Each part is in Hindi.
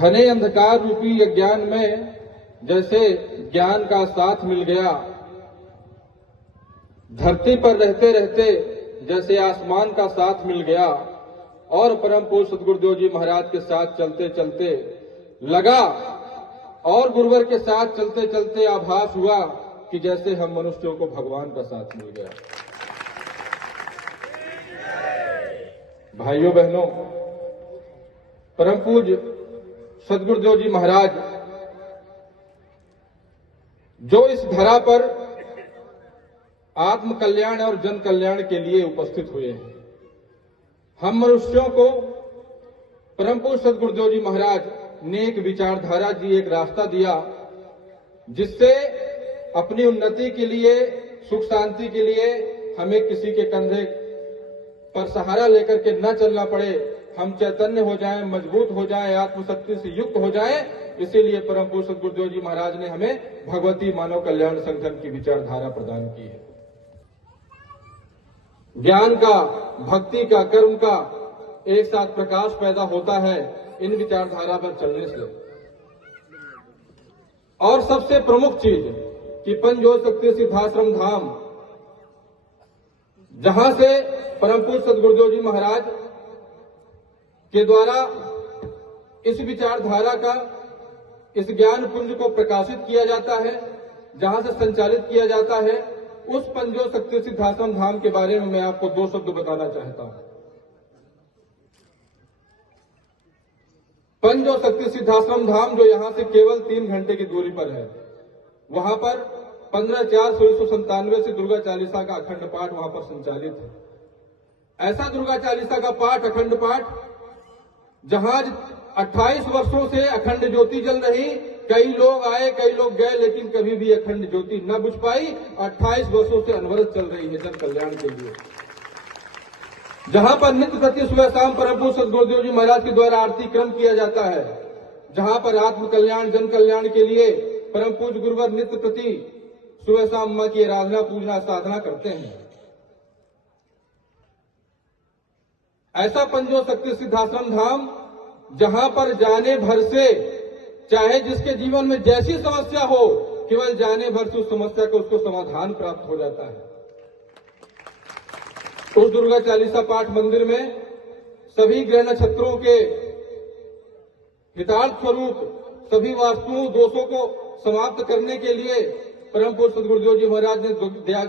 घने अंधकार रूपी अज्ञान में जैसे ज्ञान का साथ मिल गया, धरती पर रहते रहते जैसे आसमान का साथ मिल गया, और परम पूज्य सद्गुरुदेव जी महाराज के साथ चलते चलते लगा और गुरुवर के साथ चलते चलते आभास हुआ कि जैसे हम मनुष्यों को भगवान का साथ मिल गया। भाइयों बहनों, परम पूज्य सद्गुरुदेव जी महाराज जो इस धरा पर आत्म कल्याण और जन कल्याण के लिए उपस्थित हुए हैं, हम मनुष्यों को परम पूज्य सद्गुरुदेव जी महाराज ने एक विचारधारा दी, एक रास्ता दिया, जिससे अपनी उन्नति के लिए, सुख शांति के लिए हमें किसी के कंधे पर सहारा लेकर के न चलना पड़े, हम चैतन्य हो जाएं, मजबूत हो जाएं, आत्मशक्ति से युक्त हो जाएं। इसीलिए परम पूज्य सद्गुरुदेव जी महाराज ने हमें भगवती मानव कल्याण संगठन की विचारधारा प्रदान की है। ज्ञान का, भक्ति का, कर्म का एक साथ प्रकाश पैदा होता है इन विचारधारा पर चलने से। और सबसे प्रमुख चीज कि पंचज्योत शक्ति सिद्धाश्रम धाम, जहां से परम पूज्य सद्गुरुदेव जी महाराज के द्वारा इस विचारधारा का, इस ज्ञान पुंज को प्रकाशित किया जाता है, जहां से संचालित किया जाता है, उस पंचज्योत शक्ति सिद्धाश्रम धाम के बारे में मैं आपको दो शब्द बताना चाहता हूं। पंचज्योत शक्ति सिद्धाश्रम धाम जो यहां से केवल 3 घंटे की दूरी पर है, वहां पर 15/4/1997 से दुर्गा चालीसा का अखंड पाठ वहां पर संचालित है। ऐसा दुर्गा चालीसा का पाठ, अखंड पाठ, जहां 28 वर्षों से अखंड ज्योति जल रही, कई लोग आए, कई लोग गए, लेकिन कभी भी अखंड ज्योति न बुझ पाई। 28 वर्षों से अनवरत चल रही है जन कल्याण के लिए। जहां पर नित्य प्रति सुबह शाम परम पूज्य सद्गुरुदेव जी महाराज के द्वारा आरती क्रम किया जाता है, जहां पर आत्म कल्याण, जन कल्याण के लिए परम पूज्य गुरुवर नित्य प्रति सुबह शाम मां की आराधना, पूजना, साधना करते हैं। ऐसा पंचज्योत शक्ति सिद्धाश्रम धाम जहां पर जाने भर से, चाहे जिसके जीवन में जैसी समस्या हो, केवल जाने भर से उस समस्या को, उसको समाधान प्राप्त हो जाता है। उस दुर्गा चालीसा पाठ मंदिर में सभी ग्रह नक्षत्रों के हितार्थ स्वरूप सभी वास्तुओं, दोषों को समाप्त करने के लिए परम पूज्य सद्गुरुदेव जी महाराज ने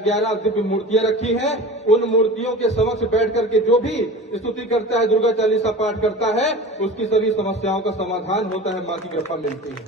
11 दिव्य मूर्तियां रखी हैं। उन मूर्तियों के समक्ष बैठ करके जो भी स्तुति करता है, दुर्गा चालीसा पाठ करता है, उसकी सभी समस्याओं का समाधान होता है, मां की कृपा मिलती है।